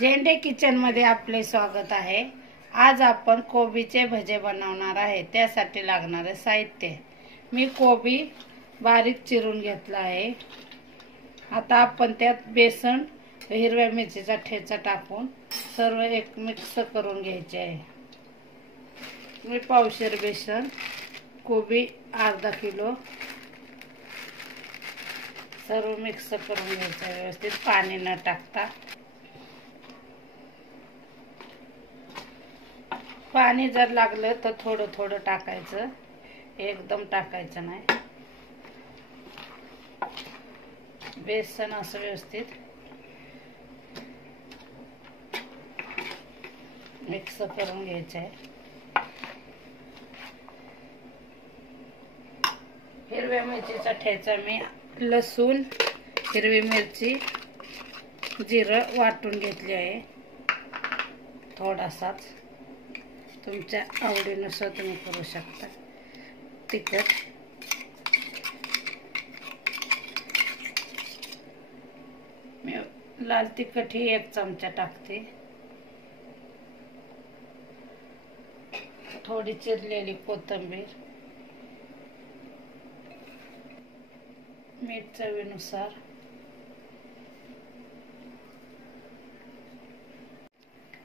झेंडे किचन मध्ये आपले स्वागत आहे। आज आपण कोबीचे भजे बनवणार आहे। त्यासाठी लागणारे साहित्य, मी कोबी बारीक चिरून घेतला आहे। आता आपण त्यात बेसन, हिरव्या मिरचीचा ठेचा टाकून सर्व एक मिक्स करून घ्यायचे आहे। मी पावशेर बेसन, कोबी अर्धा किलो सर्व मिक्स करून घ्यायचं आहे व्यवस्थित, पाणी न टाकता। पाणी जर लागलं तर थोडं थोडं टाकायचं, एकदम टाकायचं नाही। बेसन असं व्यवस्थित मिक्स करून घ्यायचं आहे। हिरव्या मिरचीचा ठेचा, मी लसूण, हिरवी मिरची, जिरं वाटून घेतले आहे। थोडासाच, तुमच्या आवडीनुसार तुम्ही करू शकता। तिखट, मी लाल तिखट ही 1 चमचा टाकते। थोडी चिरलेली कोथिंबीर, मीठ चवीनुसार,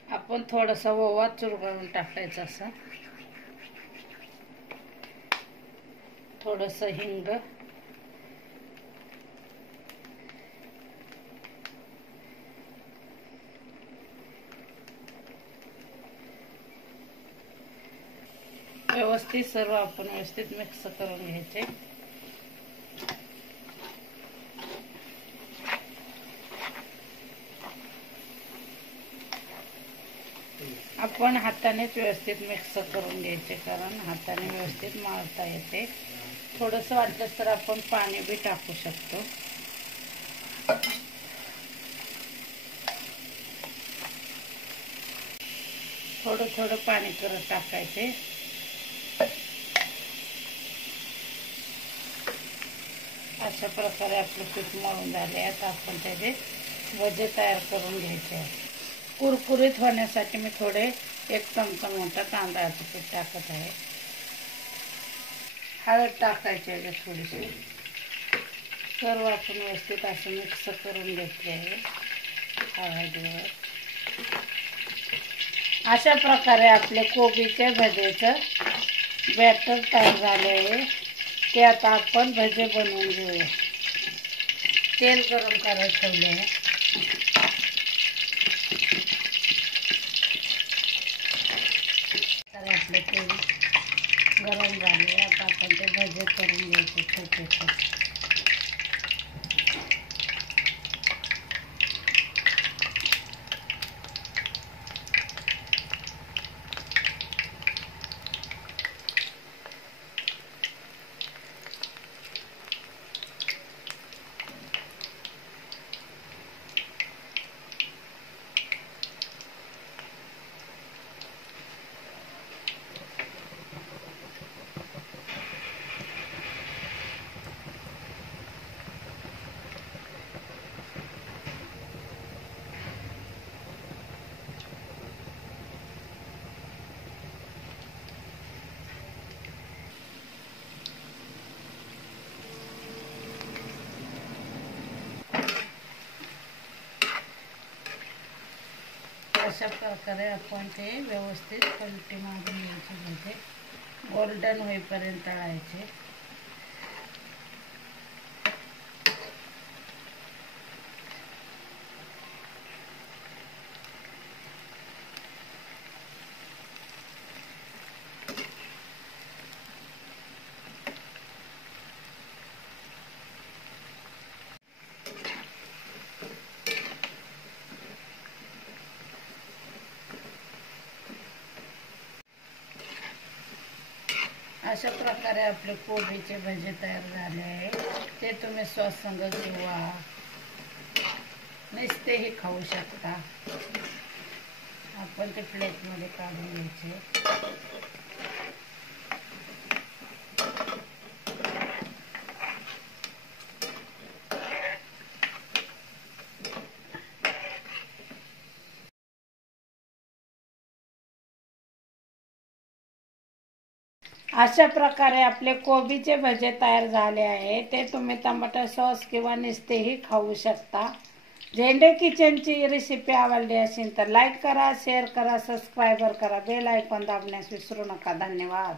आपण थोडासा ओवा चुरगळून टाकायचा असा, थोडंसं हिंग, व्यवस्थित सर्व आपण व्यवस्थित मिक्स करून घ्यायचे। आपण हातानेच व्यवस्थित मिक्स करून घ्यायचे, कारण हाताने व्यवस्थित मळता येते। थोडंसं वाटलं तर आपण पाणी भी टाकू शकतो। थोडं थोडं पाणी करत टाकायचे। अशा प्रकारे आपलं पीठ मळून झाले। आता आपण त्याचे भजे तयार करून घ्यायचे आहे। कुरकुरीत होण्यासाठी मी थोडे 1 चमचा मोठा तांदळाचं पीठ टाकत आहे। हळद टाकायची आहे थोडीशी। सर्व आपण व्यवस्थित असं मिक्स करून घेतले आहे हळदीवर। अशा प्रकारे आपले कोबीच्या भजेचं बॅटर तयार झाले आहे। ते आता आपण भजे बनवून घेऊया। तेल गरम करायला ठेवले आहे। तर आपले तेल गरम झाले, आता आपण ते भजे करून घ्यायचे छोटे छोटे। अशा प्रकारे आपण ते व्यवस्थित पलटी मारून घ्यायचे, म्हणजे गोल्डन होईपर्यंत तळायचे। अशा प्रकारे आपले कोबीचे भजे तयार झाले आहे। ते तुम्ही सॉस संग किंवा नुसतेही खाऊ शकता। आपण ते प्लेटमध्ये काढून घ्यायचे। अशा प्रकारे आपले कोबीचे भजे तयार झाले आहे। ते तुम्ही टमाटर सॉस किंवा नुसतेही खाऊ शकता। झेंडे किचनची रेसिपी आवडली असेल तर लाईक करा, शेअर करा, सबस्क्राईब करा, बेल आयकॉन दाबण्यास विसरू नका। धन्यवाद।